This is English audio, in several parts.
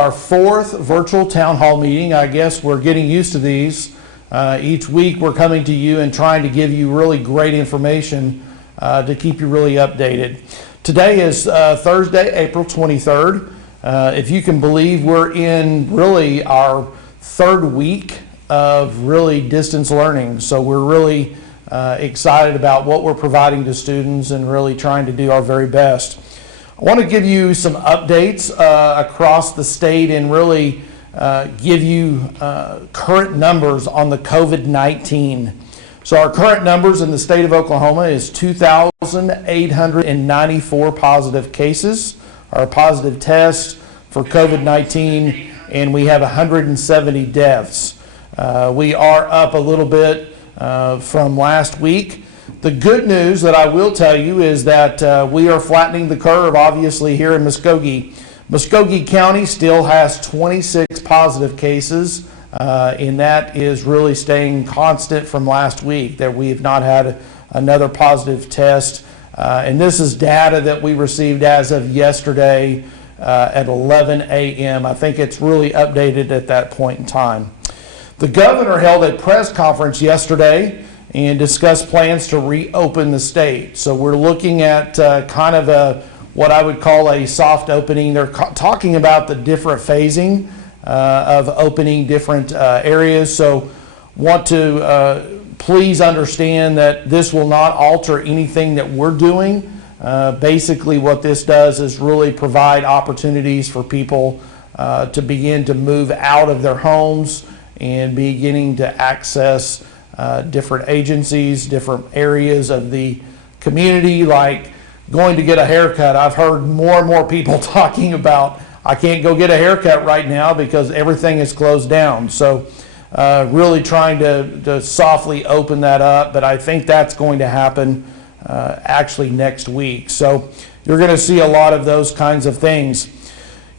Our fourth virtual town hall meeting. I guess we're getting used to these. Each week we're coming to you and trying to give you really great information to keep you really updated. Today is Thursday, April 23rd. If you can believe, we're in really our third week of really distance learning. So we're really excited about what we're providing to students and really trying to do our very best. I want to give you some updates across the state and really give you current numbers on the COVID-19. So our current numbers in the state of Oklahoma is 2,894 positive cases, our positive tests for COVID-19, and we have 170 deaths. We are up a little bit from last week. The good news that I will tell you is that we are flattening the curve, obviously, here in Muskogee. Muskogee County still has 26 positive cases, and that is really staying constant from last week, that we have not had another positive test. And this is data that we received as of yesterday at 11 a.m. I think it's really updated at that point in time. The governor held a press conference yesterday and discussed plans to reopen the state. So we're looking at kind of what I would call a soft opening. They're talking about the different phasing of opening different areas. So want to please understand that this will not alter anything that we're doing. Basically what this does is really provide opportunities for people to begin to move out of their homes and beginning to access different agencies, different areas of the community, like going to get a haircut. I've heard more and more people talking about, I can't go get a haircut right now because everything is closed down. So really trying to softly open that up, but I think that's going to happen actually next week. So you're going to see a lot of those kinds of things.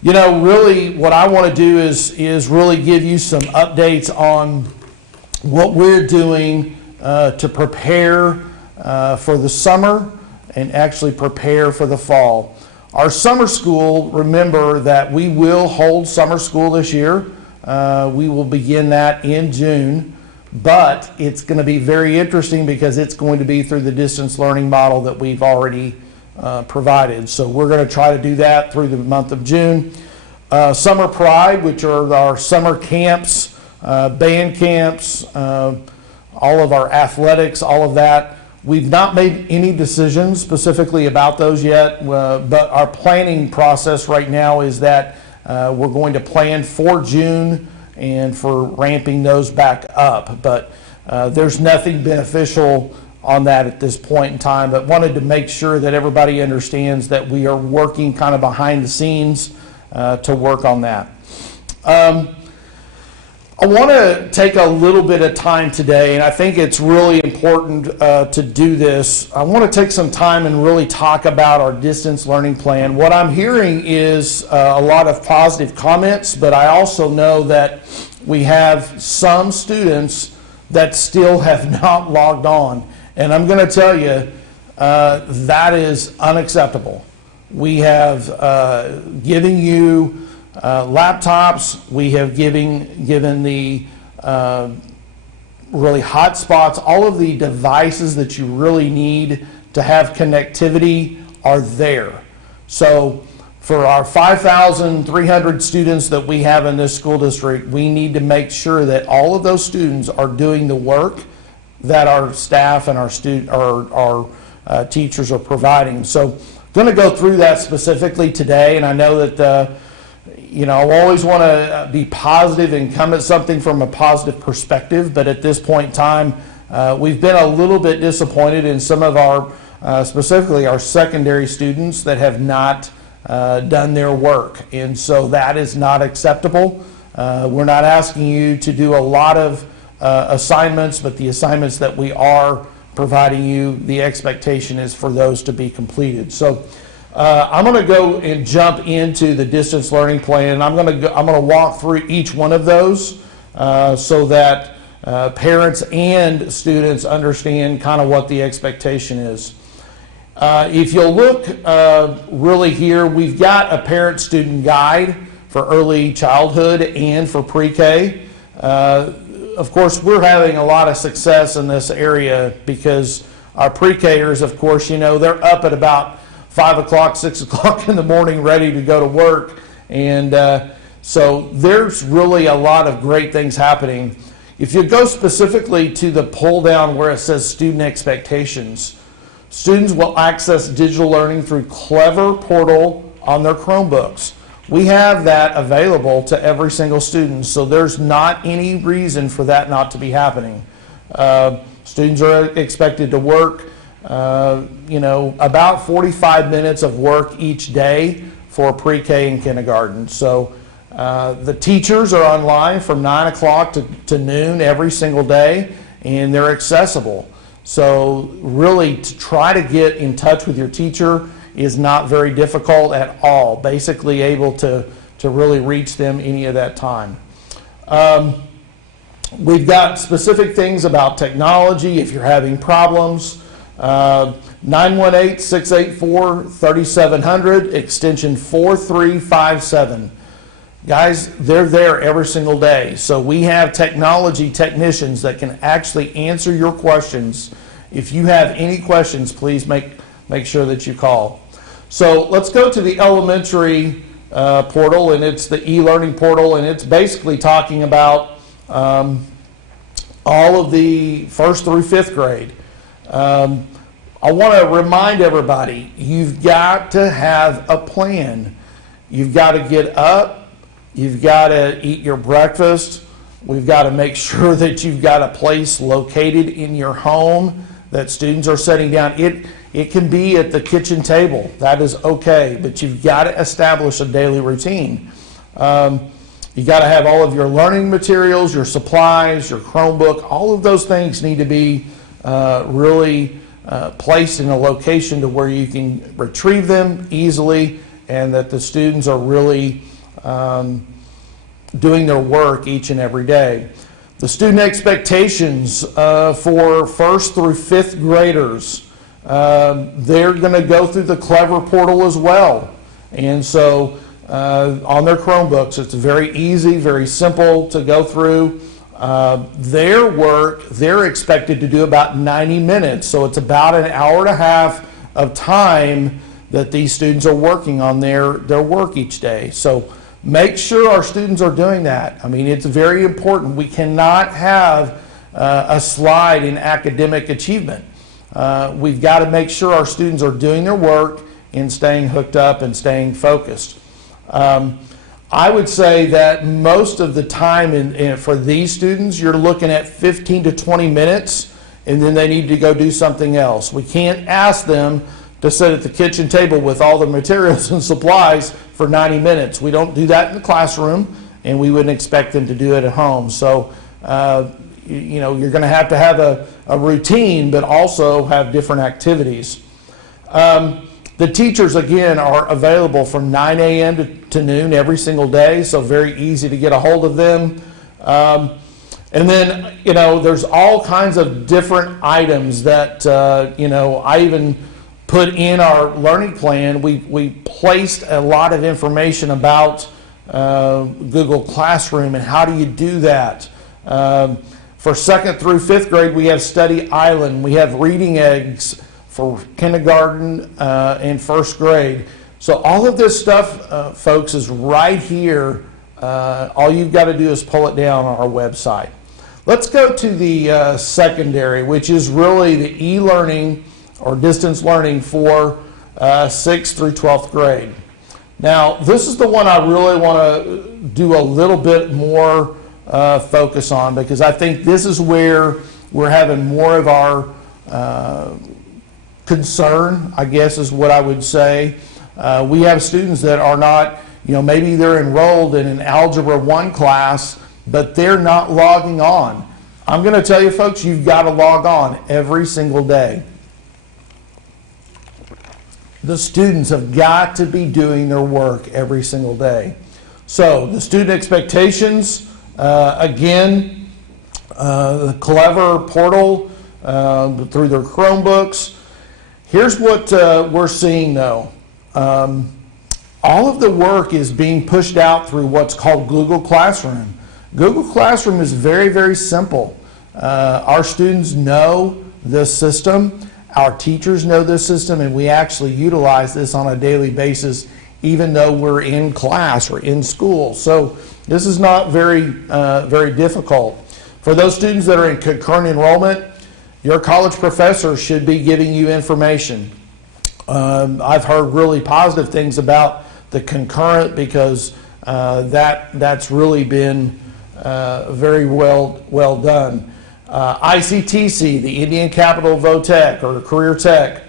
You know, really what I want to do is really give you some updates on what we're doing to prepare for the summer and actually prepare for the fall. Our summer school, remember that we will hold summer school this year. We will begin that in June, but it's going to be very interesting because it's going to be through the distance learning model that we've already provided. So we're going to try to do that through the month of June. Summer Pride, which are our summer camps, band camps, all of our athletics, all of that. We've not made any decisions specifically about those yet, but our planning process right now is that we're going to plan for June and for ramping those back up. But there's nothing beneficial on that at this point in time, but wanted to make sure that everybody understands that we are working kind of behind the scenes to work on that. I want to take a little bit of time today, and I think it's really important to do this. I want to take some time and really talk about our distance learning plan. What I'm hearing is a lot of positive comments, but I also know that we have some students that still have not logged on. And I'm going to tell you, that is unacceptable. We have given you laptops, we have given the really hotspots, all of the devices that you really need to have connectivity are there. So for our 5,300 students that we have in this school district, we need to make sure that all of those students are doing the work that our staff and our teachers are providing. So I'm going to go through that specifically today, and I know that you know, I always want to be positive and come at something from a positive perspective, but at this point in time, we've been a little bit disappointed in some of our, specifically our secondary students that have not done their work, and so that is not acceptable. We're not asking you to do a lot of assignments, but the assignments that we are providing you, the expectation is for those to be completed. So I'm going to go and jump into the distance learning plan. I'm going to walk through each one of those so that parents and students understand kind of what the expectation is. If you'll look really here, we've got a parent-student guide for early childhood and for pre-K. Of course, we're having a lot of success in this area because our pre-Kers, of course, they're up at about 5 o'clock, 6 o'clock in the morning ready to go to work. And so there's really a lot of great things happening. If you go specifically to the pull down where it says student expectations, students will access digital learning through Clever Portal on their Chromebooks. We have that available to every single student, so there's not any reason for that not to be happening. Students are expected to work, about 45 minutes of work each day for pre-K and kindergarten. So the teachers are online from 9 o'clock to noon every single day, and they're accessible. So really, to try to get in touch with your teacher is not very difficult at all. Basically able to really reach them any of that time. We've got specific things about technology if you're having problems. 918-684-3700, extension 4357. Guys, they're there every single day. So we have technology technicians that can actually answer your questions. If you have any questions, please make sure that you call. So let's go to the elementary portal, and it's the e-learning portal, and it's basically talking about all of the 1st through 5th grade. I want to remind everybody, you've got to have a plan. You've got to get up. You've got to eat your breakfast. We've got to make sure that you've got a place located in your home that students are sitting down. It can be at the kitchen table. That is okay, but you've got to establish a daily routine. You got to have all of your learning materials, your supplies, your Chromebook. All of those things need to be really placed in a location to where you can retrieve them easily, and that the students are really doing their work each and every day. The student expectations for 1st through 5th graders, they're going to go through the Clever Portal as well. And so on their Chromebooks, it's very easy, very simple to go through. Their work, they're expected to do about 90 minutes. So it's about an hour and a half of time that these students are working on their work each day. So make sure our students are doing that. I mean, it's very important. We cannot have a slide in academic achievement. We've got to make sure our students are doing their work and staying hooked up and staying focused. I would say that most of the time for these students, you're looking at 15 to 20 minutes, and then they need to go do something else. We can't ask them to sit at the kitchen table with all the materials and supplies for 90 minutes. We don't do that in the classroom, and we wouldn't expect them to do it at home. So, you're going to have a routine, but also have different activities. The teachers, again, are available from 9 a.m. to noon every single day, so very easy to get a hold of them. And then, there's all kinds of different items that, I even put in our learning plan. We placed a lot of information about Google Classroom and how do you do that. For 2nd through 5th grade, we have Study Island. We have Reading Eggs for kindergarten and 1st grade. So all of this stuff, folks, is right here. All you've got to do is pull it down on our website. Let's go to the secondary, which is really the e-learning or distance learning for 6th through 12th grade. Now, this is the one I really want to do a little bit more focus on, because I think this is where we're having more of our concern, I guess is what I would say. We have students that are not, maybe they're enrolled in an Algebra 1 class, but they're not logging on. I'm going to tell you, folks, you've got to log on every single day. The students have got to be doing their work every single day. So the student expectations, again, the Clever Portal through their Chromebooks. Here's what we're seeing, though. All of the work is being pushed out through what's called Google Classroom. Google Classroom is very, very simple. Our students know this system, our teachers know this system, and we actually utilize this on a daily basis even though we're in class or in school. So this is not very, very difficult. For those students that are in concurrent enrollment, your college professor should be giving you information. I've heard really positive things about the concurrent because that's really been very well done. ICTC, the Indian Capital Vo-Tech or Career Tech,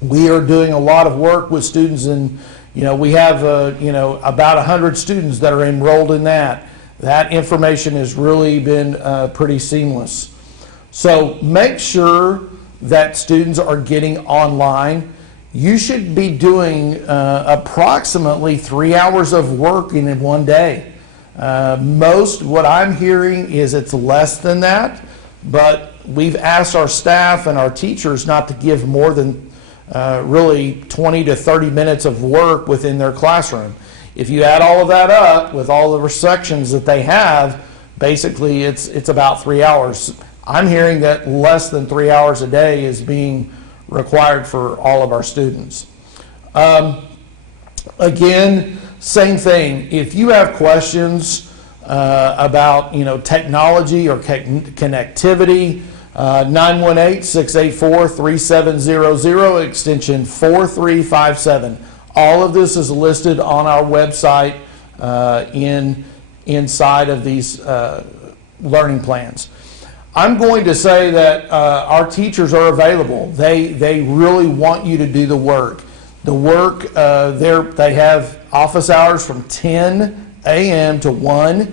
we are doing a lot of work with students, and we have about 100 students that are enrolled in that. That information has really been pretty seamless. So make sure that students are getting online. You should be doing approximately 3 hours of work in one day. What I'm hearing is it's less than that, but we've asked our staff and our teachers not to give more than really 20 to 30 minutes of work within their classroom. If you add all of that up with all the sections that they have, basically it's about 3 hours. I'm hearing that less than 3 hours a day is being required for all of our students. Again, same thing. If you have questions about technology or connectivity, 918-684-3700, extension 4357. All of this is listed on our website inside of these learning plans. I'm going to say that our teachers are available. They really want you to do the work. The work, they have office hours from 10 a.m. to 1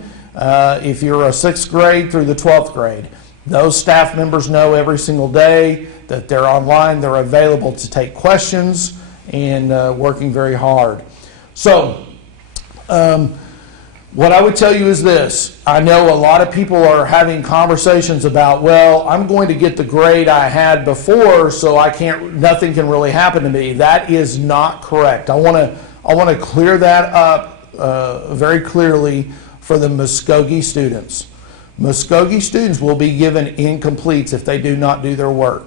if you're a 6th grade through the 12th grade. Those staff members know every single day that they're online, they're available to take questions, and working very hard. So, what I would tell you is this. I know a lot of people are having conversations about, well, I'm going to get the grade I had before, so nothing can really happen to me. That is not correct. I want to clear that up very clearly for the Muskogee students. Muskogee students will be given incompletes if they do not do their work.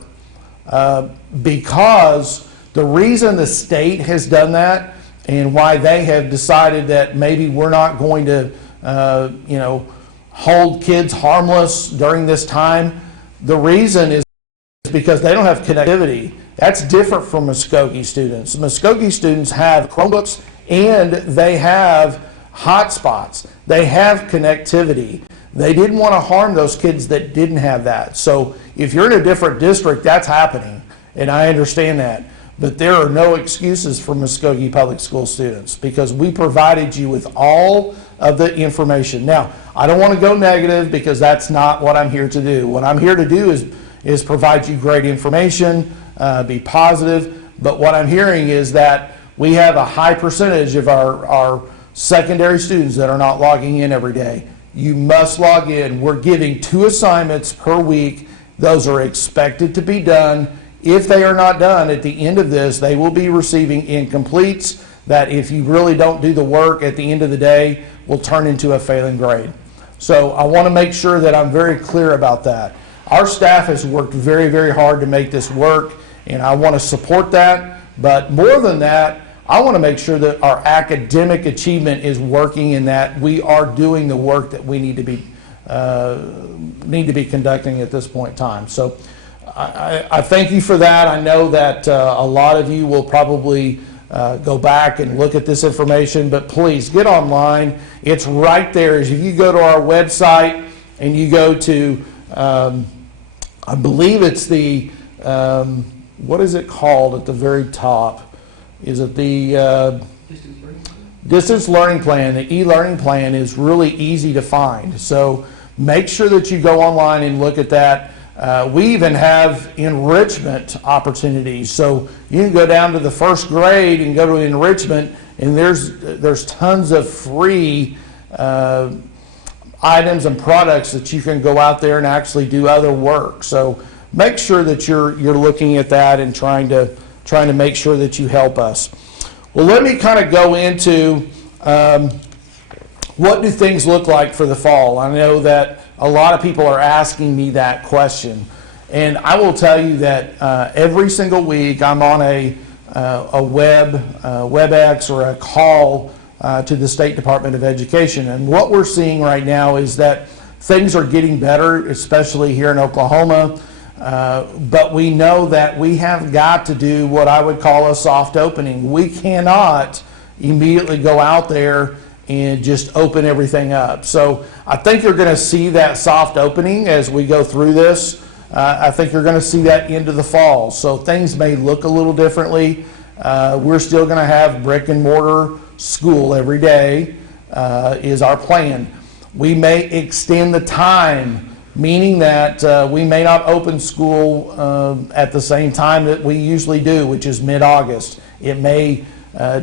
Because the reason the state has done that and why they have decided that maybe we're not going to, hold kids harmless during this time, the reason is because they don't have connectivity. That's different from Muskogee students. Muskogee students have Chromebooks and they have hotspots. They have connectivity. They didn't want to harm those kids that didn't have that. So if you're in a different district, that's happening, and I understand that. But there are no excuses for Muskogee Public School students because we provided you with all of the information. Now, I don't want to go negative because that's not what I'm here to do. What I'm here to do is provide you great information, be positive. But what I'm hearing is that we have a high percentage of our secondary students that are not logging in every day. You must log in. We're giving 2 assignments per week. Those are expected to be done. If they are not done at the end of this, they will be receiving incompletes that if you really don't do the work at the end of the day will turn into a failing grade. So I want to make sure that I'm very clear about that. Our staff has worked very, very hard to make this work, and I want to support that. But more than that, I want to make sure that our academic achievement is working and that we are doing the work that we need to be conducting at this point in time. So I thank you for that. I know that a lot of you will probably go back and look at this information, but please get online. It's right there. If you go to our website and you go to, I believe it's the, what is it called at the very top? Is it the Distance Learning Plan? The e-learning plan is really easy to find. So make sure that you go online and look at that. We even have enrichment opportunities. So you can go down to the 1st grade and go to enrichment, and there's tons of free items and products that you can go out there and actually do other work. So make sure that you're looking at that and trying to make sure that you help us. Well, let me kind of go into what do things look like for the fall. I know that a lot of people are asking me that question. And I will tell you that every single week I'm on a WebEx or a call to the State Department of Education. And what we're seeing right now is that things are getting better, especially here in Oklahoma. But we know that we have got to do what I would call a soft opening. We cannot immediately go out there and just open everything up. So I think you're going to see that soft opening as we go through this. I think you're going to see that into the fall. So things may look a little differently. We're still going to have brick and mortar school every day is our plan. We may extend the time, meaning that we may not open school at the same time that we usually do, which is mid-August. It may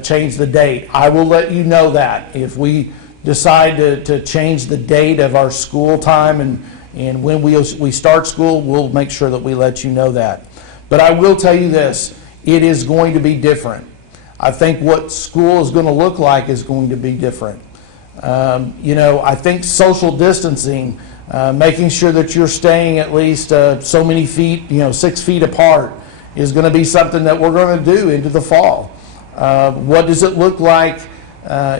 change the date. I will let you know that. If we decide to change the date of our school time and when we start school, we'll make sure that we let you know that. But I will tell you this, it is going to be different. I think what school is going to look like is going to be different. I think social distancing, making sure that you're staying at least so many feet, 6 feet apart, is going to be something that we're going to do into the fall. What does it look like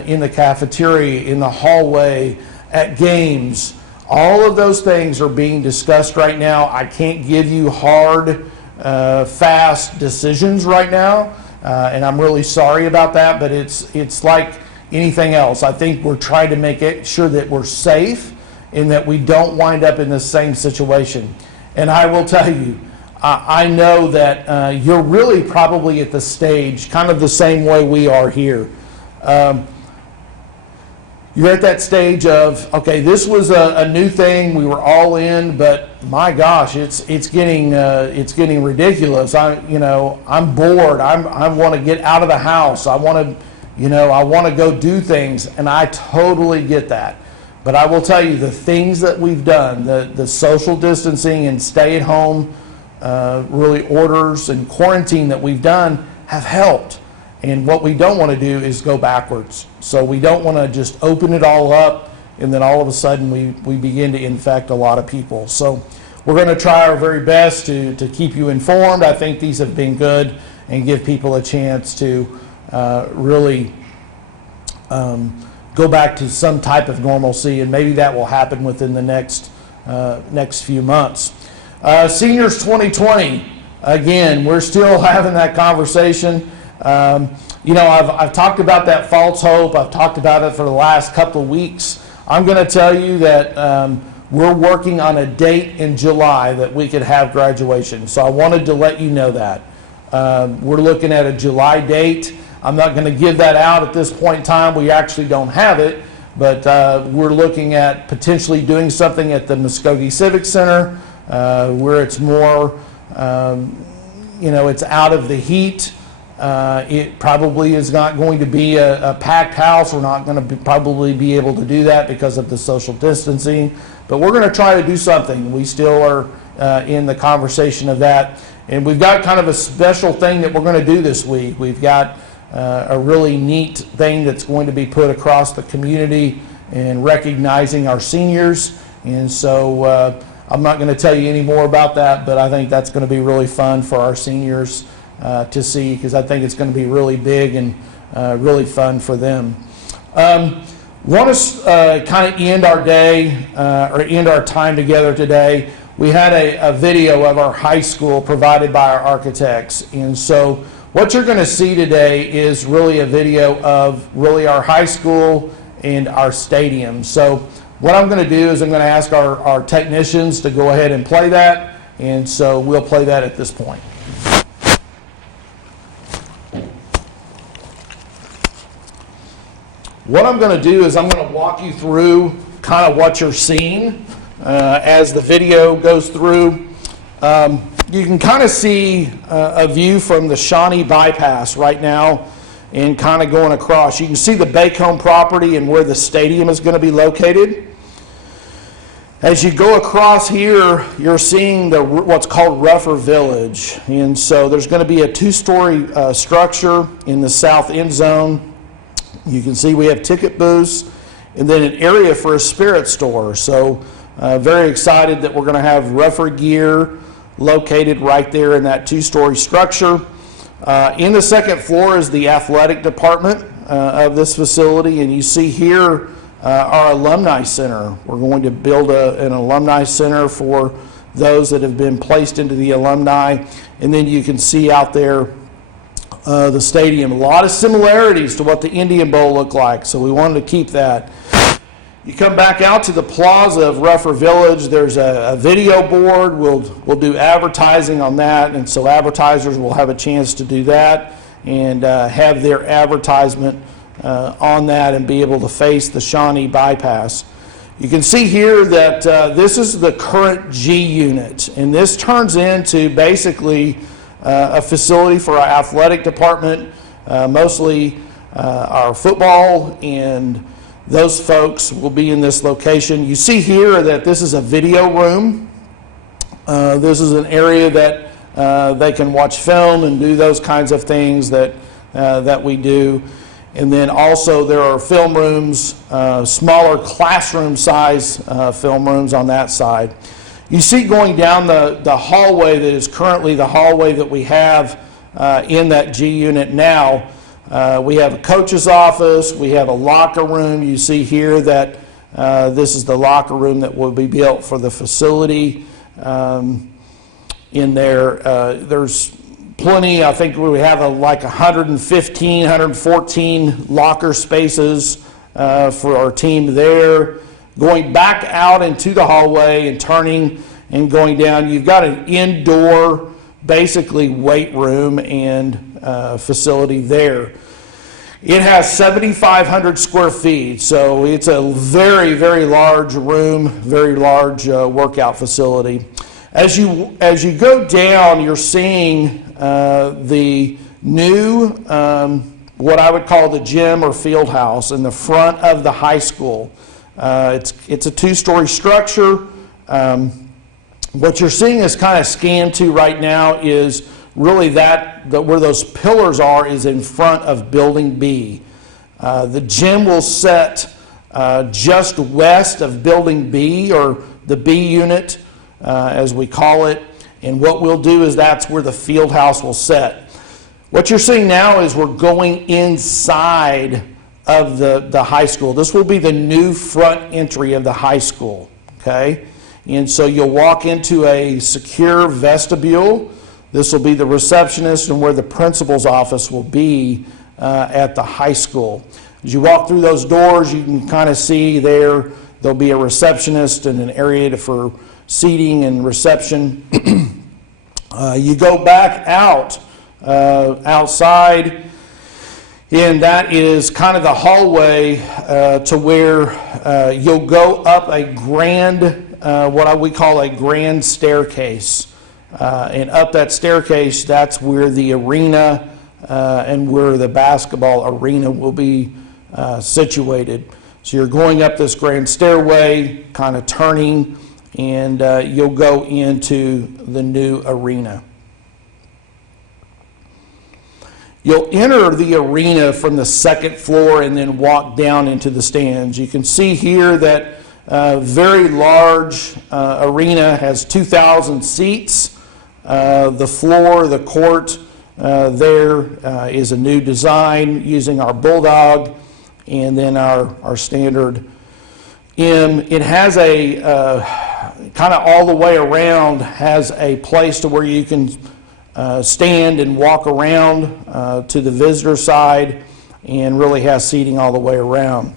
in the cafeteria, in the hallway, at games? All of those things are being discussed right now. I can't give you hard, fast decisions right now, and I'm really sorry about that, but it's like anything else. I think we're trying to make it sure that we're safe and that we don't wind up in the same situation. And I will tell you, I know that you're really probably at the stage, kind of the same way we are here. You're at that stage of, okay, this was a new thing, we were all in, but my gosh, it's getting ridiculous. I'm bored. I want to get out of the house. I want to go do things, and I totally get that. But I will tell you, the things that we've done, the social distancing and stay at home, really orders and quarantine that we've done have helped. And what we don't want to do is go backwards. So we don't want to just open it all up and then all of a sudden we begin to infect a lot of people. So we're going to try our very best to keep you informed. I think these have been good and give people a chance to really go back to some type of normalcy, and maybe that will happen within the next few months. Seniors 2020, again, we're still having that conversation. I've talked about that false hope. I've talked about it for the last couple of weeks. I'm going to tell you that we're working on a date in July that we could have graduation. So I wanted to let you know that. We're looking at a July date. I'm not going to give that out at this point in time. We actually don't have it, but we're looking at potentially doing something at the Muskogee Civic Center where it's more, it's out of the heat. It probably is not going to be a packed house. We're not going to probably be able to do that because of the social distancing, but we're going to try to do something. We still are in the conversation of that, and we've got kind of a special thing that we're going to do this week. We've got a really neat thing that's going to be put across the community and recognizing our seniors, and so I'm not going to tell you any more about that, but I think that's going to be really fun for our seniors to see, because I think it's going to be really big and really fun for them. Want to kind of end our day or end our time together today. We had a video of our high school provided by our architects, and so what you're going to see today is really a video of really our high school and our stadium. So what I'm going to do is I'm going to ask our technicians to go ahead and play that, and so we'll play that at this point. What I'm going to do is I'm going to walk you through kind of what you're seeing as the video goes through. You can kind of see a view from the Shawnee bypass right now and kind of going across. You can see the Bacone property and where the stadium is going to be located. As you go across here, you're seeing what's called Rougher Village. And so there's going to be a two-story structure in the south end zone. You can see we have ticket booths and then an area for a spirit store. So very excited that we're going to have Rougher Gear located right there in that two-story structure. In the second floor is the athletic department of this facility, and you see here our alumni center. We're going to build an alumni center for those that have been placed into the alumni, and then you can see out there the stadium. A lot of similarities to what the Indian Bowl looked like, so we wanted to keep that. You come back out to the plaza of Rougher Village, there's a video board. We'll do advertising on that, and so advertisers will have a chance to do that and have their advertisement on that and be able to face the Shawnee bypass. You can see here that this is the current G unit, and this turns into basically a facility for our athletic department, mostly our football, and those folks will be in this location. You see here that this is a video room. This is an area that they can watch film and do those kinds of things that we do. And then also there are film rooms, smaller classroom size film rooms on that side. You see going down the hallway that is currently the hallway that we have in that G unit now. We have a coach's office, we have a locker room. You see here that this is the locker room that will be built for the facility. In there, there's plenty. I think we have like 115, 114 locker spaces for our team there. Going back out into the hallway and turning and going down, you've got an indoor, basically weight room and facility there. It has 7,500 square feet, so it's a very, very large room, very large workout facility. As you go down, you're seeing the new, what I would call the gym or field house in the front of the high school. It's a two-story structure. What you're seeing is kind of scanned to right now is really that where those pillars are is in front of Building B. The gym will set just west of Building B, or the B unit, as we call it. And what we'll do is that's where the field house will set. What you're seeing now is we're going inside of the high school. This will be the new front entry of the high school, okay? And so you'll walk into a secure vestibule. This will be the receptionist and where the principal's office will be at the high school. As you walk through those doors, you can kind of see there'll be a receptionist and an area for seating and reception. You go back outside, and that is kind of the hallway to where you'll go up a grand, what we call a grand staircase. And up that staircase, that's where the arena and where the basketball arena will be situated. So you're going up this grand stairway, kind of turning, and you'll go into the new arena. You'll enter the arena from the second floor and then walk down into the stands. You can see here that very large arena has 2,000 seats. The floor, the court there is a new design using our Bulldog and then our standard M. It has a kind of all the way around has a place to where you can stand and walk around to the visitor side, and really has seating all the way around.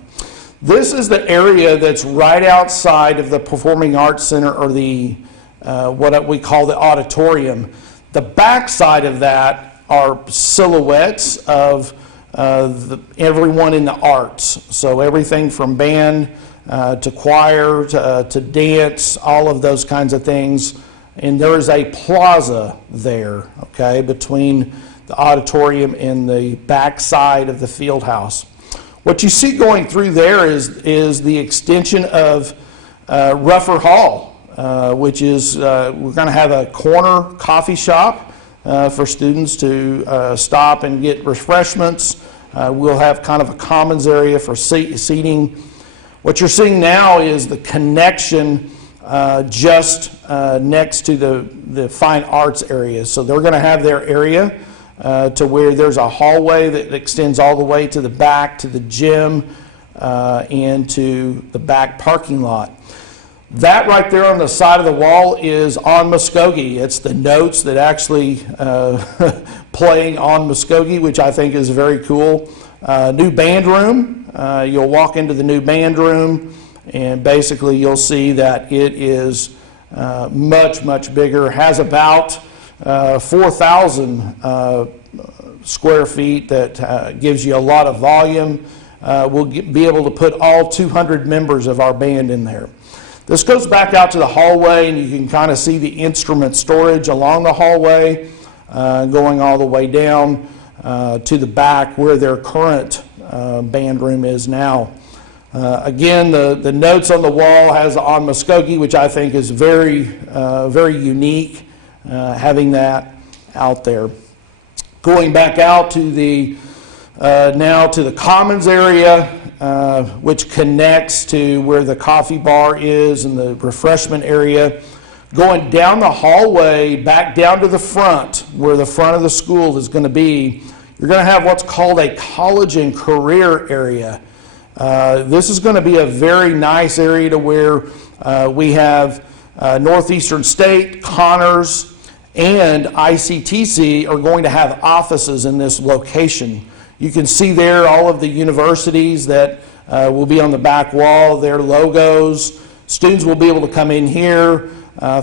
This is the area that's right outside of the Performing Arts Center, or the what we call the auditorium. The back side of that are silhouettes of everyone in the arts. So everything from band to choir to dance, all of those kinds of things. And there is a plaza there, okay, between the auditorium and the back side of the field house. What you see going through there is the extension of Ruffer Hall, which is, we're going to have a corner coffee shop for students to stop and get refreshments. We'll have kind of a commons area for seating. What you're seeing now is the connection just next to the fine arts area. So they're going to have their area to where there's a hallway that extends all the way to the back, to the gym, and to the back parking lot. That right there on the side of the wall is on Muskogee. It's the notes that actually playing on Muskogee, which I think is very cool. New band room. You'll walk into the new band room, and basically you'll see that it is much, much bigger. Has about 4,000 square feet that gives you a lot of volume. We'll be able to put all 200 members of our band in there. This goes back out to the hallway, and you can kind of see the instrument storage along the hallway, going all the way down to the back where their current band room is now. Again, the notes on the wall has on Muskogee, which I think is very, very unique, having that out there. Going back out to the now to the commons area, which connects to where the coffee bar is and the refreshment area. Going down the hallway, back down to the front, where the front of the school is going to be, you're going to have what's called a college and career area. This is going to be a very nice area to where we have Northeastern State, Connors, and ICTC are going to have offices in this location. You can see there all of the universities that will be on the back wall, their logos. Students will be able to come in here,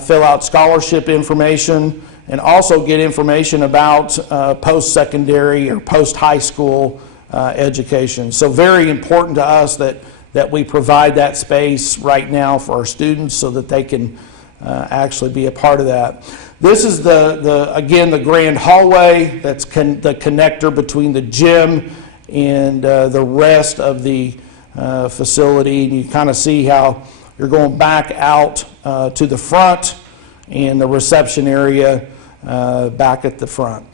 fill out scholarship information, and also get information about post-secondary or post-high school education. So very important to us that we provide that space right now for our students so that they can actually be a part of that. This is again the grand hallway. That's the connector between the gym and the rest of the facility. And you kind of see how you're going back out to the front and the reception area back at the front.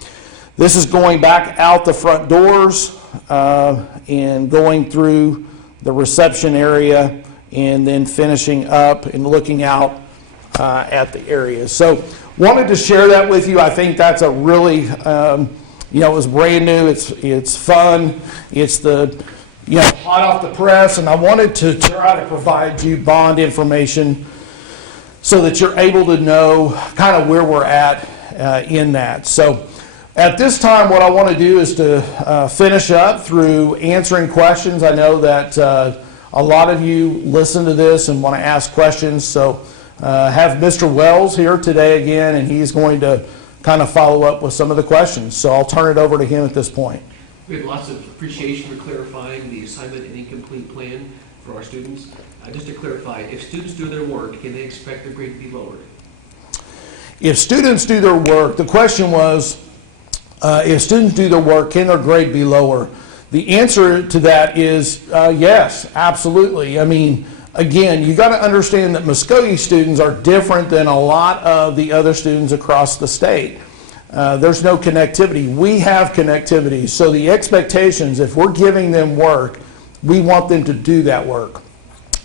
This is going back out the front doors and going through the reception area and then finishing up and looking out at the area. So wanted to share that with you. I think that's a really, it was brand new. It's fun. It's hot off the press, and I wanted to try to provide you bond information so that you're able to know kind of where we're at in that. So at this time, what I want to do is to finish up through answering questions. I know that a lot of you listen to this and want to ask questions, so have Mr. Wells here today again, and he's going to kind of follow up with some of the questions. So I'll turn it over to him at this point. We have lots of appreciation for clarifying the assignment and incomplete plan for our students. Just to clarify, if students do their work, can they expect their grade to be lowered? If students do their work, the question was, if students do their work, can their grade be lower? The answer to that is yes, absolutely. I mean, again, you got to understand that Muskogee students are different than a lot of the other students across the state. There's no connectivity. We have connectivity. So the expectations, if we're giving them work, we want them to do that work.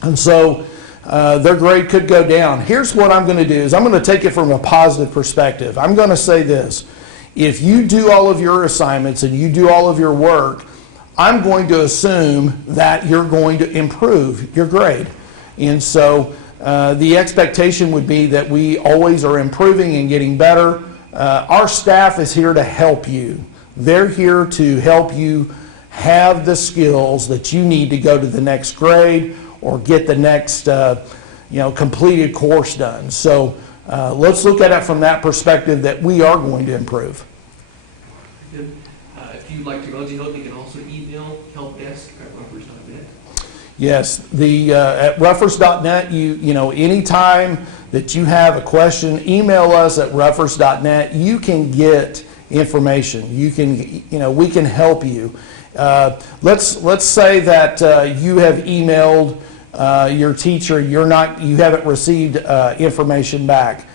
And so their grade could go down. Here's what I'm going to do is I'm going to take it from a positive perspective. I'm going to say this. If you do all of your assignments and you do all of your work, I'm going to assume that you're going to improve your grade. And so the expectation would be that we always are improving and getting better. Our staff is here to help you. They're here to help you have the skills that you need to go to the next grade or get the next completed course done. So let's look at it from that perspective that we are going to improve. If you'd like technology help, you can also email helpdesk@ruffers.net. Yes, at ruffers.net, anytime that you have a question, email us at ruffers.net. You can get information. You can, we can help you. Let's say that you have emailed your teacher, you haven't received information back,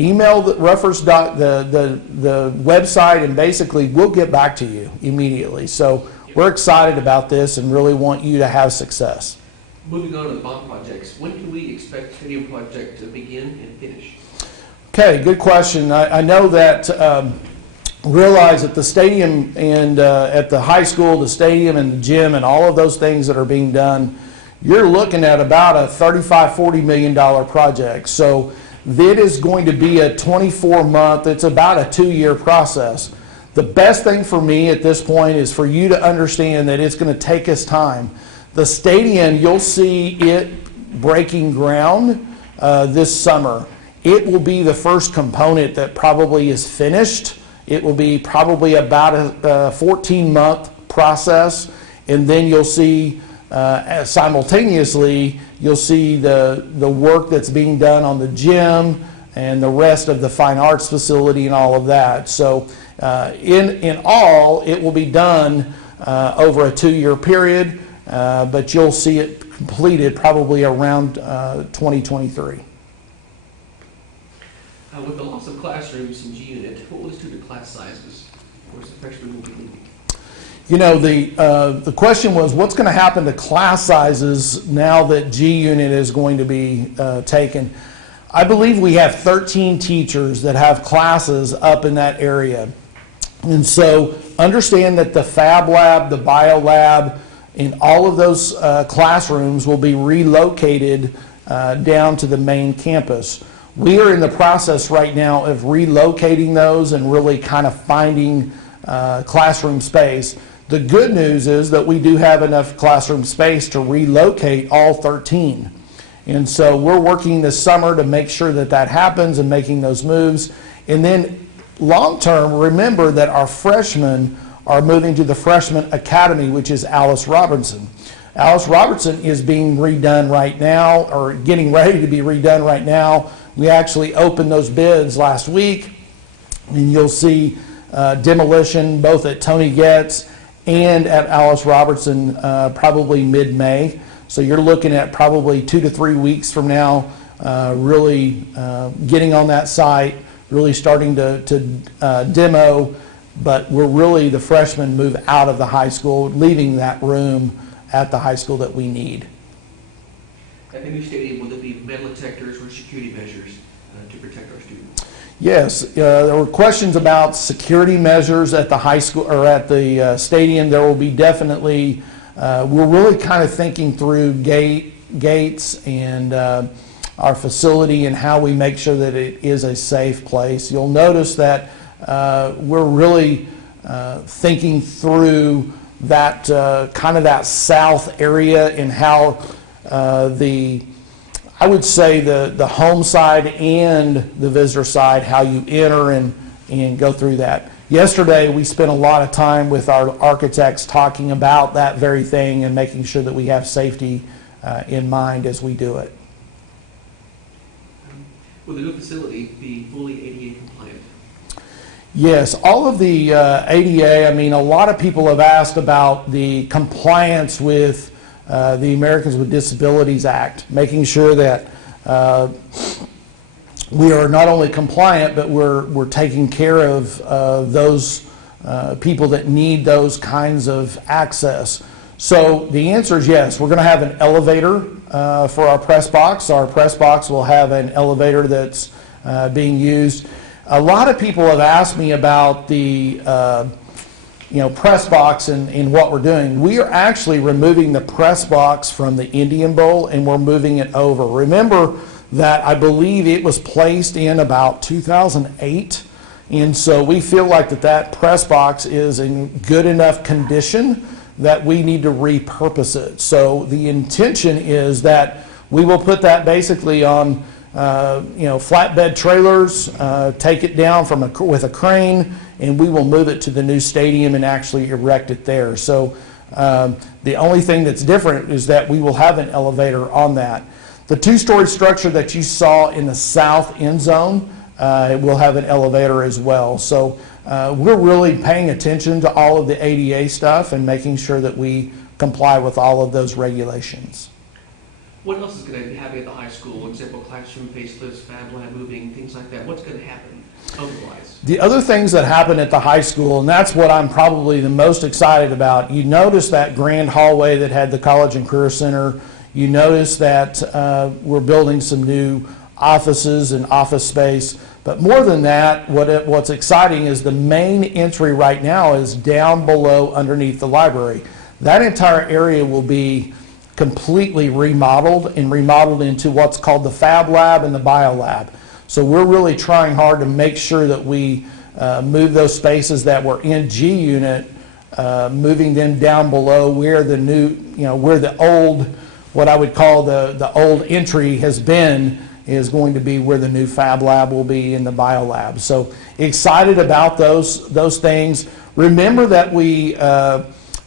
email the the website, and basically we'll get back to you immediately. So we're excited about this and really want you to have success. Moving on to the bond projects, when can we expect stadium project to begin and finish? Okay, good question. I know that, realize that the stadium and at the high school, the stadium and the gym and all of those things that are being done, you're looking at about a $35–40 million project. So it is going to be a 24-month, it's about a 2-year process. The best thing for me at this point is for you to understand that it's going to take us time. The stadium, you'll see it breaking ground this summer. It will be the first component that probably is finished. It will be probably about a 14-month process, and then you'll see simultaneously, you'll see the work that's being done on the gym and the rest of the fine arts facility and all of that. So in all, it will be done over a 2-year period, but you'll see it completed probably around 2023. With the loss of classrooms in G Unit, what will the student class sizes? Of course, the freshmen will be leaving. You know, the question was, what's going to happen to class sizes now that G Unit is going to be taken? I believe we have 13 teachers that have classes up in that area. And so understand that the Fab Lab, the Bio Lab, and all of those classrooms will be relocated down to the main campus. We are in the process right now of relocating those and really kind of finding classroom space. The good news is that we do have enough classroom space to relocate all 13. And so we're working this summer to make sure that that happens and making those moves. And then long term, remember that our freshmen are moving to the Freshman Academy, which is Alice Robertson. Alice Robertson is being redone right now, or getting ready to be redone right now. We actually opened those bids last week, and you'll see demolition both at Tony Getz and at Alice Robertson probably mid-May. So you're looking at probably 2 to 3 weeks from now, really getting on that site, really starting to demo, but we're really, the freshmen move out of the high school, leaving that room at the high school that we need. At the new stadium, will there be metal detectors or security measures to protect our students? Yes, there were questions about security measures at the high school or at the stadium. There will be definitely, we're really kind of thinking through gates and our facility and how we make sure that it is a safe place. You'll notice that we're really thinking through that kind of that south area and how I would say the home side and the visitor side, how you enter and go through that. Yesterday, we spent a lot of time with our architects talking about that very thing and making sure that we have safety in mind as we do it. Will the new facility be fully ADA compliant? Yes, all of the ADA, I mean, a lot of people have asked about the compliance with the Americans with Disabilities Act, making sure that we are not only compliant, but we're taking care of those people that need those kinds of access. So the answer is yes. We're going to have an elevator for our press box. Our press box will have an elevator that's being used. A lot of people have asked me about the press box and what we're doing. We are actually removing the press box from the Indian Bowl and we're moving it over. Remember that I believe it was placed in about 2008, and so we feel like that press box is in good enough condition that we need to repurpose it. So the intention is that we will put that basically on flatbed trailers, take it down with a crane, and we will move it to the new stadium and actually erect it there. So the only thing that's different is that we will have an elevator on that. The 2-story structure that you saw in the south end zone, it will have an elevator as well. So we're really paying attention to all of the ADA stuff and making sure that we comply with all of those regulations. What else is going to be happening at the high school? Example, classroom facelifts, fab lab moving, things like that. What's going to happen otherwise? The other things that happen at the high school, and that's what I'm probably the most excited about, you notice that grand hallway that had the College and Career Center. You notice that we're building some new offices and office space. But more than that, what's exciting is the main entry right now is down below underneath the library. That entire area will be completely remodeled and remodeled into what's called the Fab Lab and the Bio Lab. So we're really trying hard to make sure that we move those spaces that were in G Unit, moving them down below where the new, where the old, what I would call the old entry has been, is going to be where the new Fab Lab will be in the Bio Lab. So excited about those things. Remember that we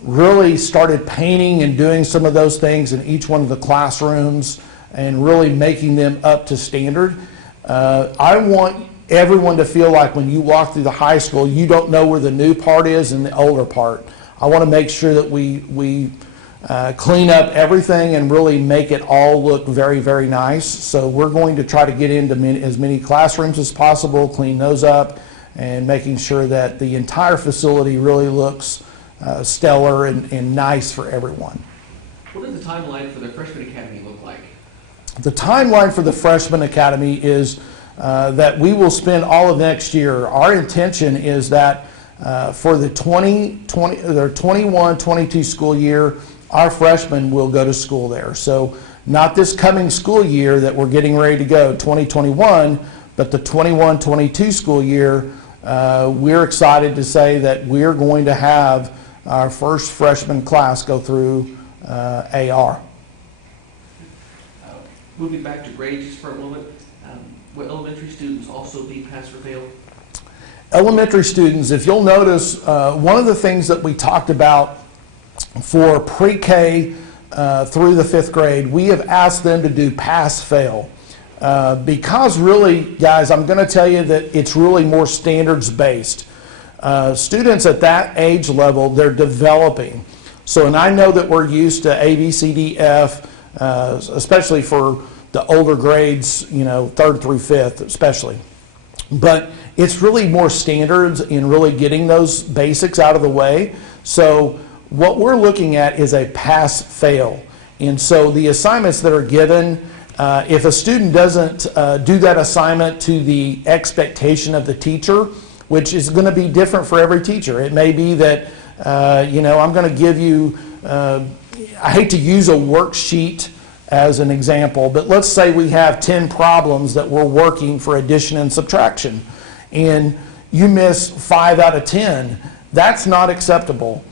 really started painting and doing some of those things in each one of the classrooms and really making them up to standard. I want everyone to feel like when you walk through the high school, you don't know where the new part is and the older part. I want to make sure that we clean up everything and really make it all look very, very nice. So we're going to try to get into as many classrooms as possible, clean those up, and making sure that the entire facility really looks stellar and nice for everyone. What does the timeline for the Freshman Academy look like? The timeline for the Freshman Academy is that we will spend all of next year. Our intention is that for the 21-22 school year, our freshmen will go to school there. So not this coming school year that we're getting ready to go, 2021, but the 21-22 school year, we're excited to say that we're going to have our first freshman class go through AR. Moving back to grades just for a moment, will elementary students also be pass or fail? Elementary students, if you'll notice, one of the things that we talked about for pre-K through the 5th grade, we have asked them to do pass-fail. Because really, guys, I'm going to tell you that it's really more standards-based. Students at that age level, they're developing. So, and I know that we're used to A, B, C, D, F, especially for the older grades, 3rd through 5th especially. But it's really more standards in really getting those basics out of the way. So what we're looking at is a pass-fail. And so the assignments that are given, if a student doesn't do that assignment to the expectation of the teacher, which is going to be different for every teacher. It may be that, I'm going to give you, I hate to use a worksheet as an example, but let's say we have 10 problems that we're working for addition and subtraction, and you miss 5 out of 10. That's not acceptable.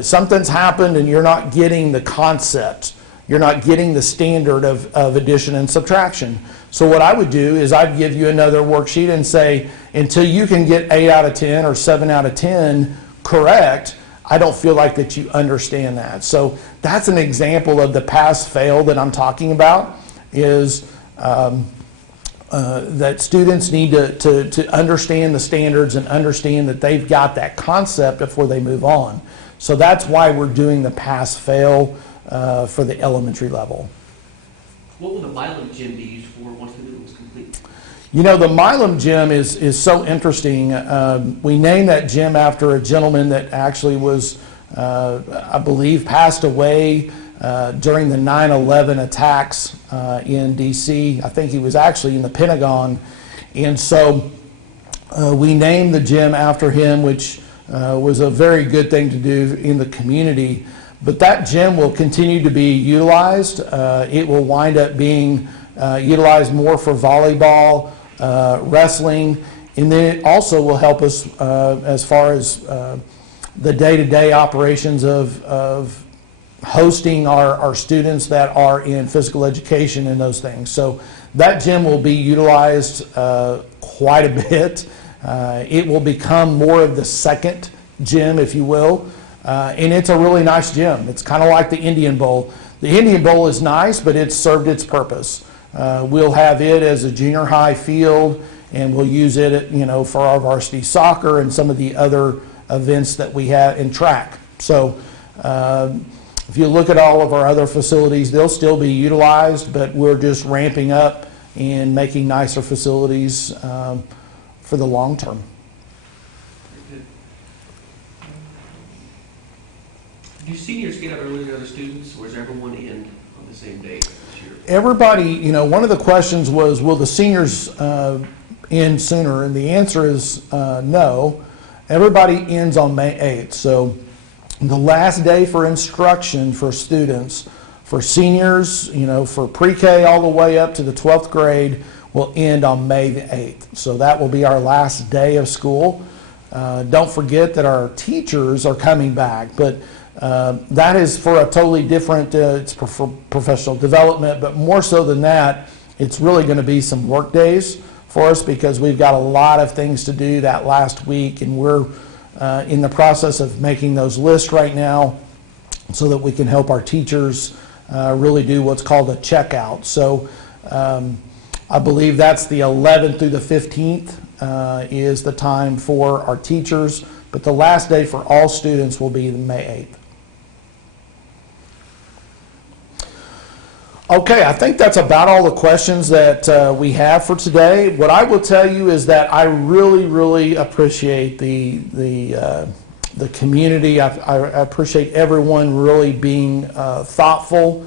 Something's happened and you're not getting the concept. You're not getting the standard of addition and subtraction. So what I would do is I'd give you another worksheet and say, until you can get 8 out of 10 or 7 out of 10 correct, I don't feel like that you understand that. So that's an example of the pass-fail that I'm talking about, is that students need to understand the standards and understand that they've got that concept before they move on. So that's why we're doing the pass-fail for the elementary level. What will the Milam gym be used for once the building is complete? The Milam gym is so interesting. We named that gym after a gentleman that actually was, I believe, passed away during the 9/11 attacks in D.C. I think he was actually in the Pentagon. And so we named the gym after him, which was a very good thing to do in the community. But that gym will continue to be utilized. It will wind up being utilized more for volleyball, wrestling, and then it also will help us as far as the day-to-day operations of hosting our students that are in physical education and those things. So that gym will be utilized quite a bit. It will become more of the second gym, if you will. And it's a really nice gym. It's kind of like the Indian Bowl. The Indian Bowl is nice, but it's served its purpose. We'll have it as a junior high field, and we'll use it, for our varsity soccer and some of the other events that we have in track. So If you look at all of our other facilities, they'll still be utilized, but we're just ramping up and making nicer facilities for the long term. Do seniors get out earlier than other students, or is everyone in on the same day this year? Everybody, one of the questions was, will the seniors end sooner? And the answer is no. Everybody ends on May 8th. So the last day for instruction for students, for seniors, for pre-K all the way up to the 12th grade, will end on May the 8th. So that will be our last day of school. Don't forget that our teachers are coming back, but that is for a totally different, it's for professional development, but more so than that, it's really going to be some work days for us because we've got a lot of things to do that last week, and we're in the process of making those lists right now so that we can help our teachers really do what's called a checkout. So I believe that's the 11th through the 15th is the time for our teachers, but the last day for all students will be May 8th. Okay, I think that's about all the questions that we have for today. What I will tell you is that I really, really appreciate the community. I appreciate everyone really being thoughtful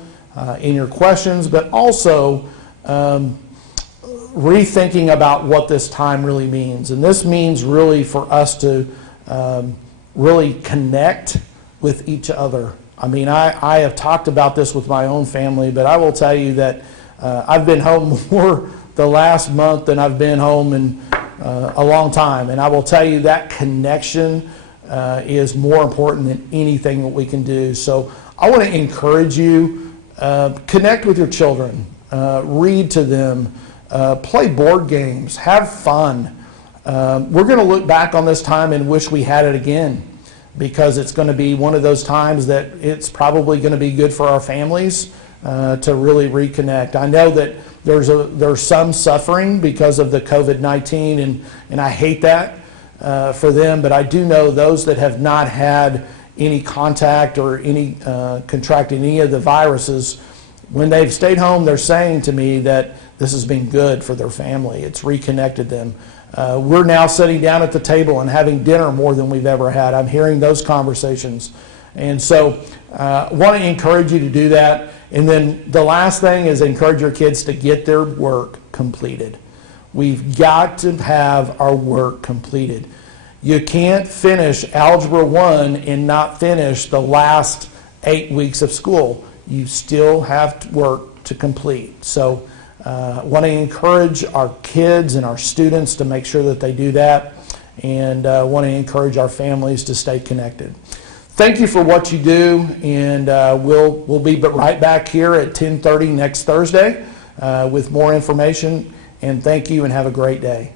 in your questions, but also rethinking about what this time really means. And this means really for us to really connect with each other. I mean, I have talked about this with my own family, but I will tell you that I've been home more the last month than I've been home in a long time. And I will tell you that connection is more important than anything that we can do. So I want to encourage you, connect with your children, read to them, play board games, have fun. We're going to look back on this time and wish we had it again, because it's going to be one of those times that it's probably going to be good for our families to really reconnect. I know that there's some suffering because of the COVID-19, and I hate that for them, but I do know those that have not had any contact or any contracted any of the viruses, when they've stayed home, they're saying to me that this has been good for their family. It's reconnected them. We're now sitting down at the table and having dinner more than we've ever had. I'm hearing those conversations. And so I want to encourage you to do that. And then the last thing is encourage your kids to get their work completed. We've got to have our work completed. You can't finish Algebra 1 and not finish the last 8 weeks of school. You still have work to complete. So I want to encourage our kids and our students to make sure that they do that, and want to encourage our families to stay connected. Thank you for what you do, and we'll be right back here at 10:30 next Thursday with more information. And thank you, and have a great day.